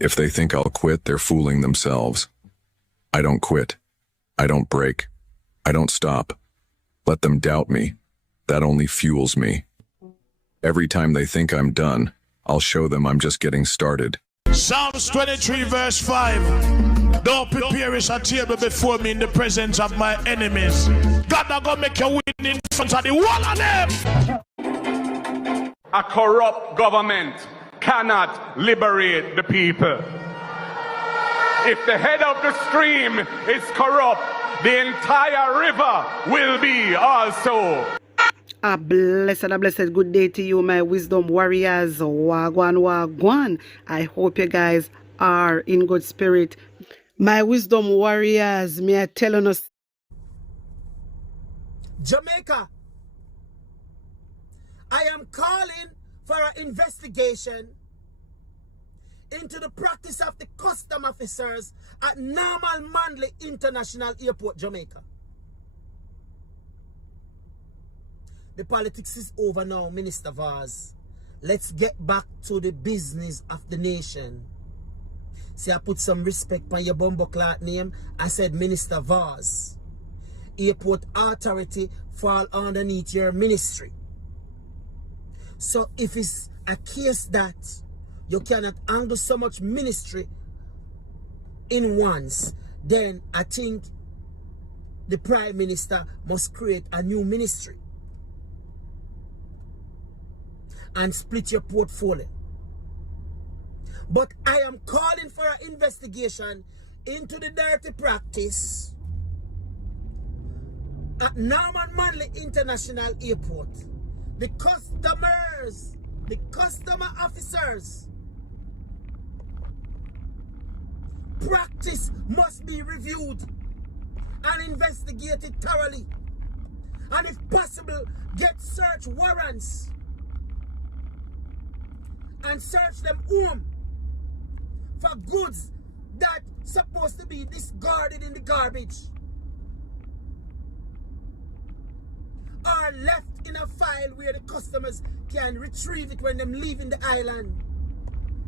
If they think I'll quit, they're fooling themselves. I don't quit. I don't break. I don't stop. Let them doubt me. That only fuels me. Every time they think I'm done, I'll show them I'm just getting started. Psalms 23 verse 5. Don't prepare a table before me in the presence of my enemies. God not gonna make you win in front of the wall of them. A corrupt government cannot liberate the people. If the head of the stream is corrupt, the entire river will be also. A blessed good day to you, my wisdom warriors. Wagwan, wagwan. I hope you guys are in good spirit. My wisdom warriors, me are telling us. Jamaica, I am calling for an investigation into the practice of the custom officers at Normal Manley International Airport, Jamaica. The politics is over now, Minister Vaz. Let's get back to the business of the nation. See, I put some respect on your bumbleclot name. I said Minister Vaz. Airport Authority fall underneath your ministry. So if it's a case that you cannot handle so much ministry in once, then I think the Prime Minister must create a new ministry and split your portfolio. But I am calling for an investigation into the dirty practice at Norman Manley International Airport. The customers, the customer officers, practice must be reviewed and investigated thoroughly. And if possible, get search warrants and search them home for goods that supposed to be discarded in the garbage or left in a file where the customers can retrieve it when them leaving the island,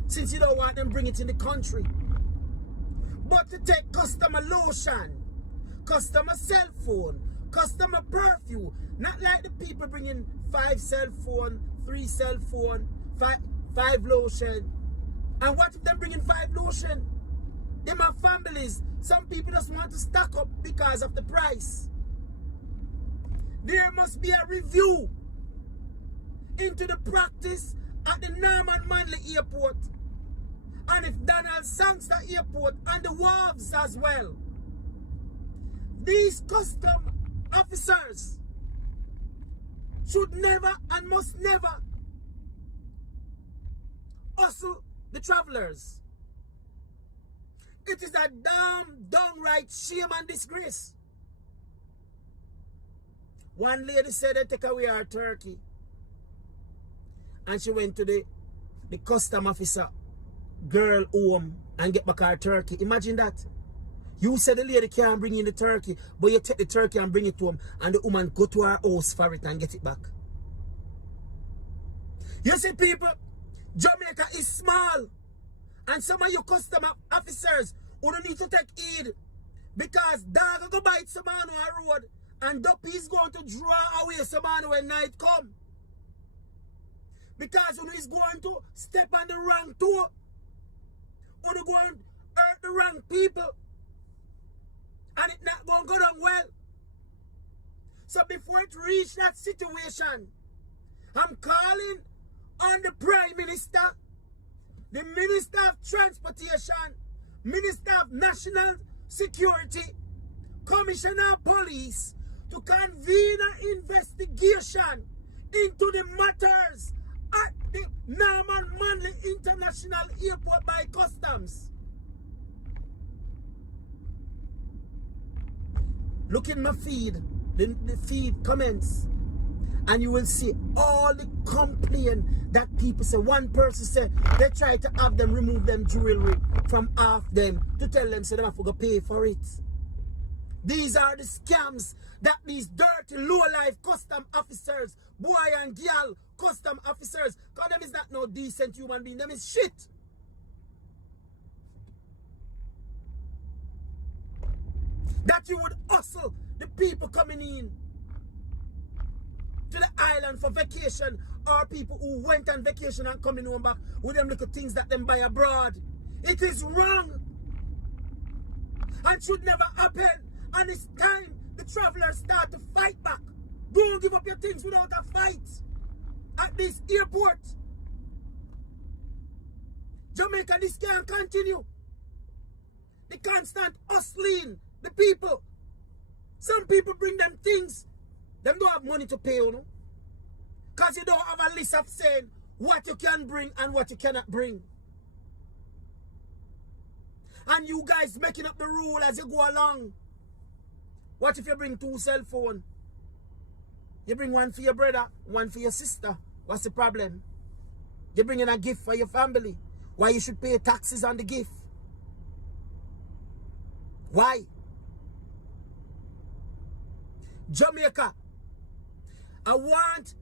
since you don't want them bring it in the country. But to take customer lotion, customer cell phone, customer perfume, not like the people bringing 5 cell phone, 3 cell phone, 5 lotion. And what if they're bringing 5 lotion? Them are families. Some people just want to stock up because of the price. There must be a review into the practice at the Norman Manley Airport, and if Donald Sangster Airport and the wharves as well. These custom officers should never and must never hustle the travelers. It is a damn downright shame and disgrace. One lady said they take away her turkey, and she went to the custom officer girl home and get back her turkey. Imagine that. You said the lady can't bring in the turkey, but you take the turkey and bring it to him, and the woman go to her house for it and get it back. You see, people, Jamaica is small, and some of you custom officers who don't need to take heed, because dog go bite someone on the road, and Duppy is going to draw away someone when night come. Because when he's going to step on the wrong toe, or they're going to hurt the wrong people, and it's not going to go down well. So before it reach that situation, I'm calling on the Prime Minister, the Minister of Transportation, Minister of National Security, Commissioner of Police, to convene an investigation into the matters at the Norman Manley International Airport by Customs. Look in my feed, the feed comments, and you will see all the complaint that people say. One person said they try to have them remove them jewelry from off them to tell them so they have to go pay for it. These are the scams that these dirty, low-life custom officers, boy and girl custom officers, because them is not no decent human being, them is shit. That you would hustle the people coming in to the island for vacation, or people who went on vacation and coming home back with them little things that them buy abroad. It is wrong and should never happen. And it's time the travelers start to fight back. Don't give up your things without a fight at this airport. Jamaica, this can't continue. The constant hustling, the people. Some people bring them things. Them don't have money to pay, you know. Because you don't have a list of saying what you can bring and what you cannot bring. And you guys making up the rule as you go along. What if you bring 2 cell phones? You bring one for your brother, one for your sister. What's the problem? You're bringing a gift for your family. Why you should pay taxes on the gift? Why? Jamaica, I want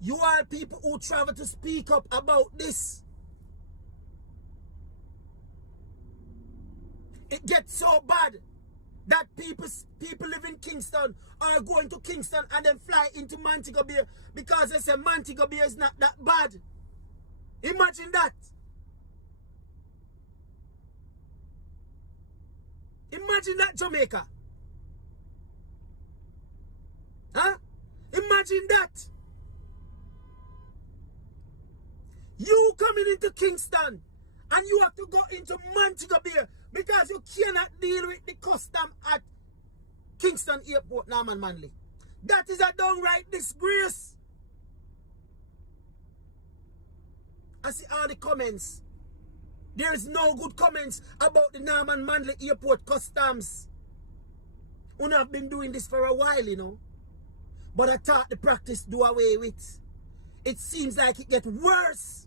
you all people who travel to speak up about this. It gets so bad that people live in Kingston are going to Kingston and then fly into Montego Bay because they say Montego Bay is not that bad. Imagine that. Imagine that, Jamaica. Huh? Imagine that. You coming into Kingston and you have to go into Montego Bay because you cannot deal with the custom at Kingston Airport, Norman Manley. That is a downright disgrace. I see all the comments. There is no good comments about the Norman Manley Airport customs. We have been doing this for a while, you know. But I thought the practice do away with. It seems like it gets worse.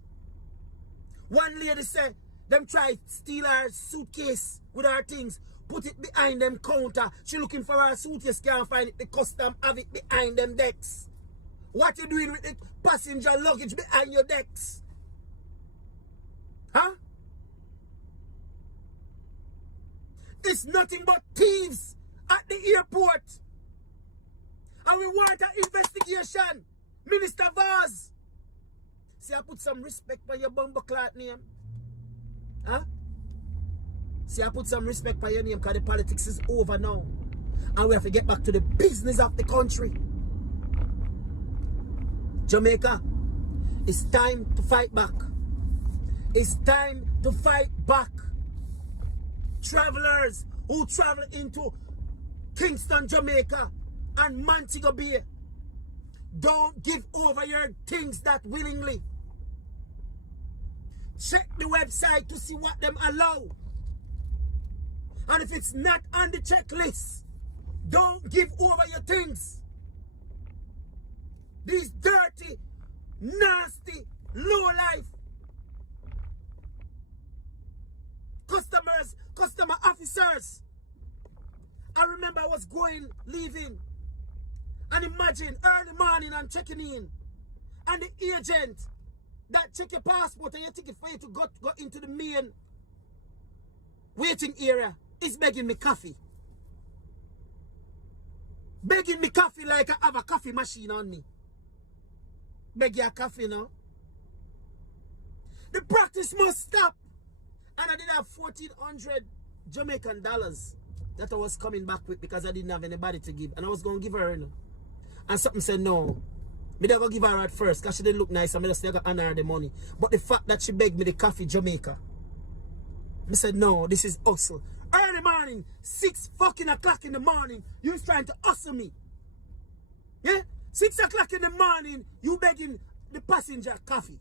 One lady said, them try steal her suitcase with her things, put it behind them counter. She looking for her suitcase, can't find it. The custom have it behind them decks. What you doing with the passenger luggage behind your decks? Huh? It's nothing but thieves at the airport. And we want an investigation. Minister Vaz. See, I put some respect on your bumbleclot name. Huh? See, I put some respect on your name because the politics is over now. And we have to get back to the business of the country. Jamaica, it's time to fight back. It's time to fight back. Travelers who travel into Kingston, Jamaica and Montego Bay, don't give over your things that willingly. Check the website to see what them allow. And if it's not on the checklist, don't give over your things. These dirty, nasty, low life customer officers. I remember I was leaving, and imagine early morning and checking in, and the agent that check your passport and your ticket for you to go into the main waiting area is begging me coffee. Begging me coffee like I have a coffee machine on me. Beg your coffee now. The practice must stop. And I did have 1,400 Jamaican dollars that I was coming back with because I didn't have anybody to give. And I was going to give her, you know. And something said no. Me don't go give her at first because she didn't look nice and I still got to honor her the money. But the fact that she begged me the coffee Jamaica, I said no, this is hustle. Early morning, 6 fucking o'clock in the morning, you was trying to hustle me. Yeah? 6 o'clock in the morning, you begging the passenger coffee.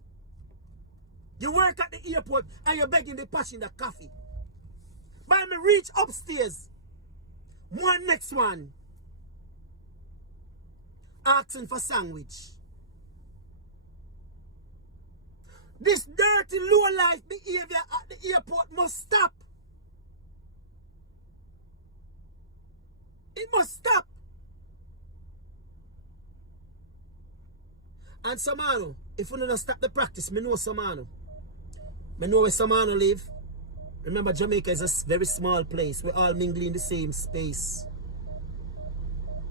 You work at the airport and you're begging the passenger coffee. By me reach upstairs, one next one, asking for sandwich. This dirty low life behavior at the airport must stop. It must stop. And Samano, if we don't stop the practice, me know Samano. Me know where Samano live. Remember, Jamaica is a very small place. We all mingle in the same space.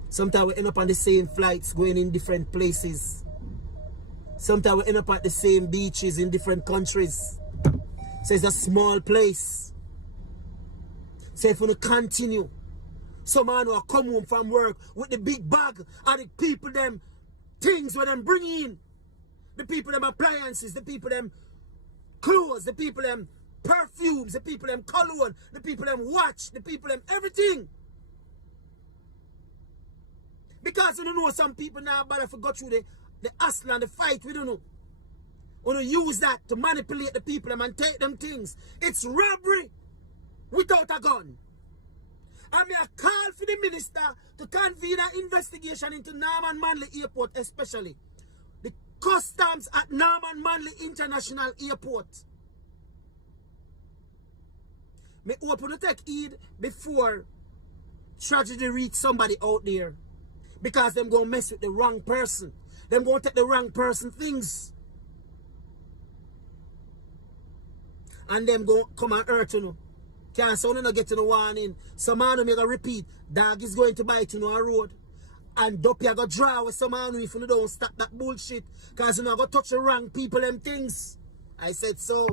Sometimes we end up on the same flights going in different places. Sometimes we end up at the same beaches in different countries. So it's a small place. So if we continue, some man will come home from work with the big bag and the people them things when them bring in. The people them appliances, the people them clothes, the people them perfumes, the people them cologne, the people them watch, the people them everything. Because you don't know some people now but if we go through the hustle and the fight, we don't know. We don't use that to manipulate the people them and take them things. It's robbery without a gun. I may call for the minister to convene an investigation into Norman Manley Airport, especially the customs at Norman Manley International Airport. May open to take heed before tragedy reach somebody out there. Because them going to mess with the wrong person. Them going to take the wrong person things. And them going to come and hurt you. Can't sound you not get to the warning. Some man who make a repeat. Dog is going to bite you on a road. And dope you go draw with some man if you don't stop that bullshit. Because you not going to touch the wrong people them things. I said so.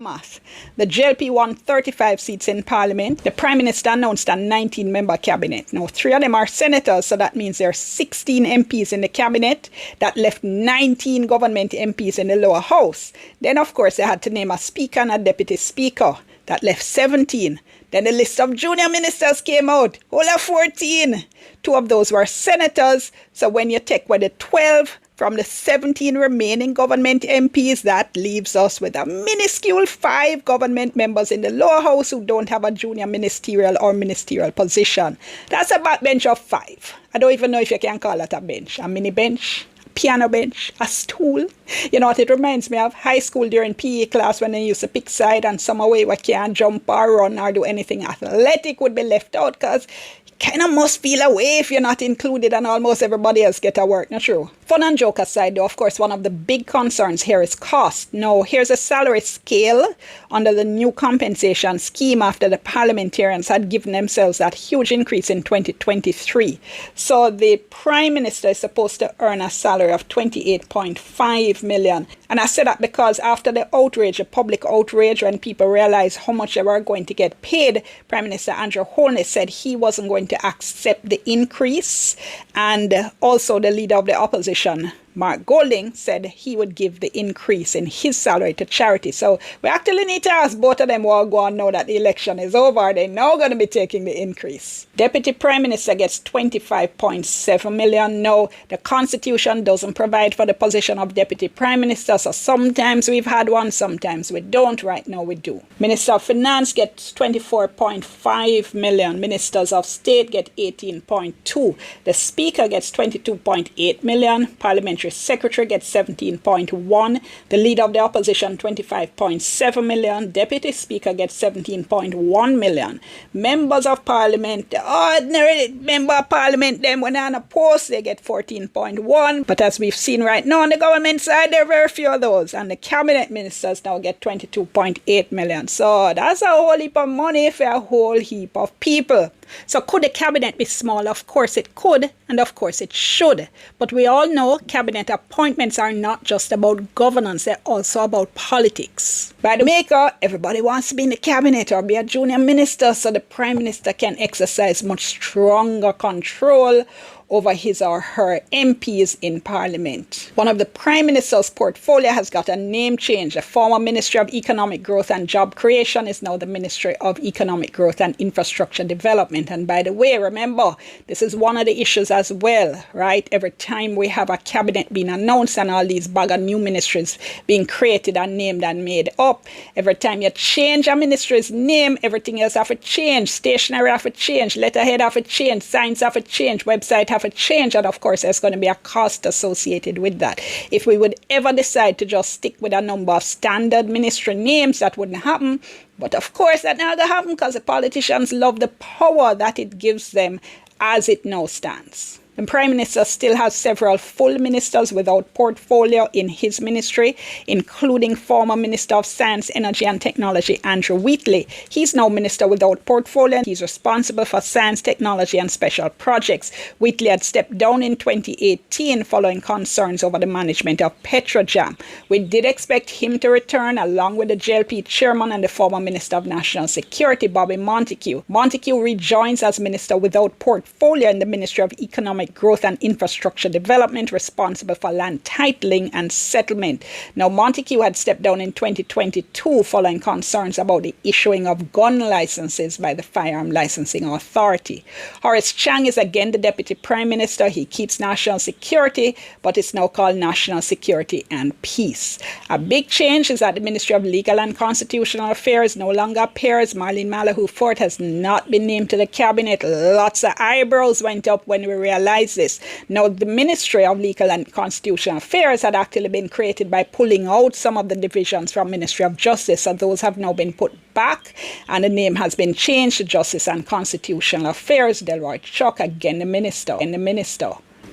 Math. The JLP won 35 seats in Parliament. The Prime Minister announced a 19-member cabinet. Now, 3 of them are senators, so that means there are 16 MPs in the cabinet. That left 19 government MPs in the lower house. Then, of course, they had to name a speaker and a deputy speaker. That left 17. Then the list of junior ministers came out. All of 14. 2 of those were senators. So when you take the 12 from the 17 remaining government MPs, that leaves us with a minuscule 5 government members in the lower house who don't have a junior ministerial or ministerial position. That's a backbench of 5. I don't even know if you can call it a bench. A mini bench, a piano bench, a stool. You know what it reminds me of? High school during PE class when they used to pick side and some away we can't jump or run or do anything athletic would be left out because kind of must feel away if you're not included and almost everybody else get a work. Not true. Fun and joke aside though, of course, one of the big concerns here is cost. Now, here's a salary scale under the new compensation scheme after the parliamentarians had given themselves that huge increase in 2023. So the Prime Minister is supposed to earn a salary of 28.5 million. And I say that because after the outrage, the public outrage, when people realized how much they were going to get paid, Prime Minister Andrew Holness said he wasn't going to accept the increase. And also the leader of the opposition, Mark Golding, said he would give the increase in his salary to charity. So we actually need to ask both of them who are going now that the election is over. They're now going to be taking the increase. Deputy Prime Minister gets 25.7 million. No, the Constitution doesn't provide for the position of Deputy Prime Minister. So sometimes we've had one, sometimes we don't. Right now we do. Minister of Finance gets 24.5 million. Ministers of State get 18.2. The Speaker gets 22.8 million. Parliamentary Secretary gets 17.1. The Leader of the Opposition 25.7 million. Deputy Speaker gets 17.1 million. Members of Parliament, the ordinary member of Parliament, them when they're on a post, they get 14.1. But as we've seen right now on the government side, there are very few of those. And the cabinet ministers now get 22.8 million. So that's a whole heap of money for a whole heap of people. So could the cabinet be small? Of course it could, and of course it should. But we all know cabinet appointments are not just about governance, they're also about politics. By the maker, everybody wants to be in the cabinet or be a junior minister so the Prime Minister can exercise much stronger control over his or her MPs in Parliament. One of the Prime Minister's portfolio has got a name change. The former Ministry of Economic Growth and Job Creation is now the Ministry of Economic Growth and Infrastructure Development. And by the way, remember, this is one of the issues as well, right? Every time we have a cabinet being announced and all these bag of new ministries being created and named and made up, every time you change a ministry's name, everything else have to change. Stationery have to change, letterhead have to change, signs have to change, website have a change, and of course there's going to be a cost associated with that. If we would ever decide to just stick with a number of standard ministry names, that wouldn't happen. But of course that not going to happen because the politicians love the power that it gives them as it now stands. The Prime Minister still has several full ministers without portfolio in his ministry, including former Minister of Science, Energy and Technology, Andrew Wheatley. He's now Minister without portfolio. He's responsible for science, technology and special projects. Wheatley had stepped down in 2018 following concerns over the management of Petrojam. We did expect him to return along with the JLP chairman and the former Minister of National Security, Bobby Montague. Montague rejoins as Minister without portfolio in the Ministry of Economic Growth and Infrastructure Development, responsible for land titling and settlement. Now, Montague had stepped down in 2022 following concerns about the issuing of gun licenses by the Firearm Licensing Authority. Horace Chang is again the Deputy Prime Minister. He keeps national security, but it's now called National Security and Peace. A big change is that the Ministry of Legal and Constitutional Affairs no longer appears. Marlene Malahoo Fort has not been named to the cabinet. Lots of eyebrows went up when we realized this. Now, the Ministry of Legal and Constitutional Affairs had actually been created by pulling out some of the divisions from Ministry of Justice, so those have now been put back, and the name has been changed to Justice and Constitutional Affairs. Delroy Chuck, again the Minister.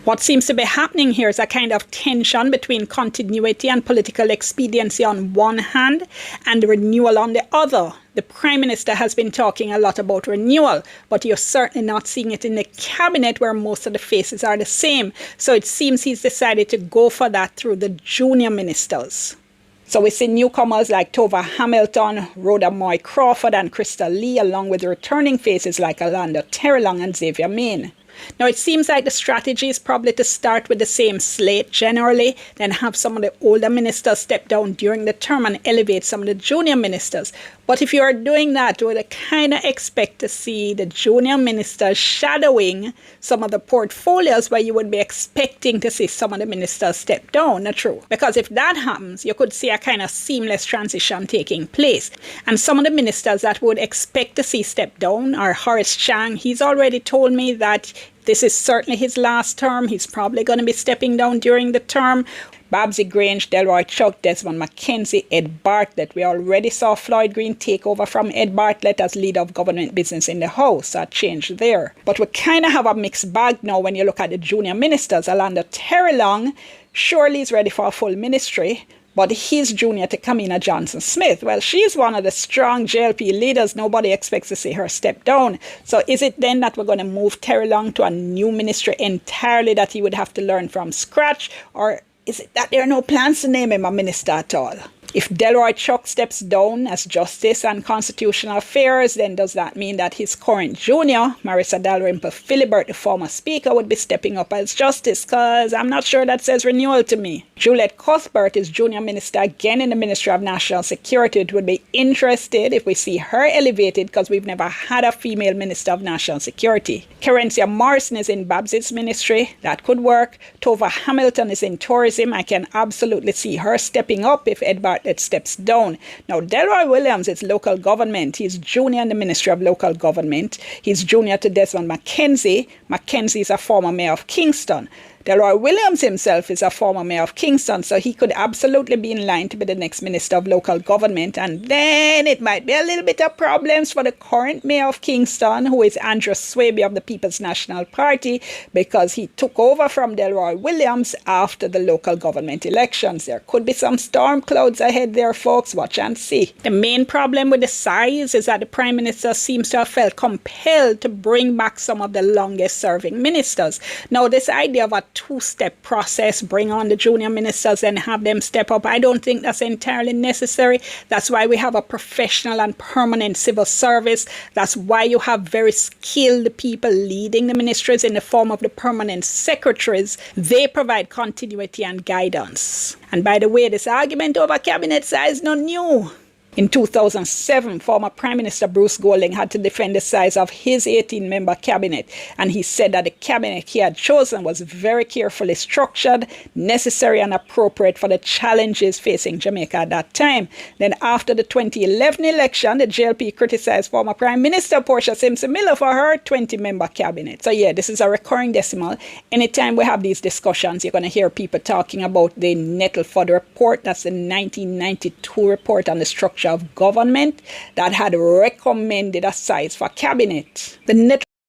What seems to be happening here is a kind of tension between continuity and political expediency on one hand and renewal on the other. The Prime Minister has been talking a lot about renewal, but you're certainly not seeing it in the cabinet where most of the faces are the same. So it seems he's decided to go for that through the junior ministers. So we see newcomers like Tova Hamilton, Rhoda Moy Crawford and Crystal Lee, along with returning faces like Alanda Terrelong and Xavier Main. Now, it seems like the strategy is probably to start with the same slate generally, then have some of the older ministers step down during the term and elevate some of the junior ministers. But if you are doing that, you would kind of expect to see the junior ministers shadowing some of the portfolios where you would be expecting to see some of the ministers step down, not true? Because if that happens, you could see a kind of seamless transition taking place. And some of the ministers that would expect to see step down are Horace Chang. He's already told me that this is certainly his last term. He's probably going to be stepping down during the term. Babsy Grange, Delroy Chuck, Desmond McKenzie, Ed Bartlett. We already saw Floyd Green take over from Ed Bartlett as leader of government business in the House. A change there. But we kind of have a mixed bag now when you look at the junior ministers. Alanda Terrelong surely is ready for a full ministry, but he's junior to Kamina Johnson-Smith. Well, she's one of the strong JLP leaders. Nobody expects to see her step down. So is it then that we're going to move Terrelong to a new ministry entirely that he would have to learn from scratch? Or is it that there are no plans to name him a minister at all? If Delroy Chuck steps down as Justice and Constitutional Affairs, then does that mean that his current junior, Marissa Dalrymple Philibert, the former Speaker, would be stepping up as Justice? Because I'm not sure that says renewal to me. Juliette Cuthbert is Junior Minister again in the Ministry of National Security. It would be interested if we see her elevated because we've never had a female Minister of National Security. Kerencia Morrison is in Babsy's ministry. That could work. Tova Hamilton is in tourism. I can absolutely see her stepping up if Ed Bartlett steps down. Now, Delroy Williams is local government. He's junior in the Ministry of Local Government. He's junior to Desmond McKenzie. McKenzie is a former mayor of Kingston. Delroy Williams himself is a former mayor of Kingston, so he could absolutely be in line to be the next Minister of Local Government. And then it might be a little bit of problems for the current mayor of Kingston, who is Andrew Swaby of the People's National Party, because he took over from Delroy Williams after the local government elections. There could be some storm clouds ahead there, folks. Watch and see. The main problem with the size is that the Prime Minister seems to have felt compelled to bring back some of the longest serving ministers. Now, this idea of a two-step process, bring on the junior ministers and have them step up, I don't think that's entirely necessary. That's why we have a professional and permanent civil service. That's why you have very skilled people leading the ministries in the form of the permanent secretaries. They provide continuity and guidance. And by the way, this argument over cabinet size is not new. In 2007, former Prime Minister Bruce Golding had to defend the size of his 18-member cabinet, and he said that the cabinet he had chosen was very carefully structured, necessary and appropriate for the challenges facing Jamaica at that time. Then after the 2011 election, the JLP criticized former Prime Minister Portia Simpson-Miller for her 20-member cabinet. So yeah, this is a recurring decimal. Anytime we have these discussions, you're going to hear people talking about the Nettleford report. That's the 1992 report on the structure of government that had recommended a size for cabinet. The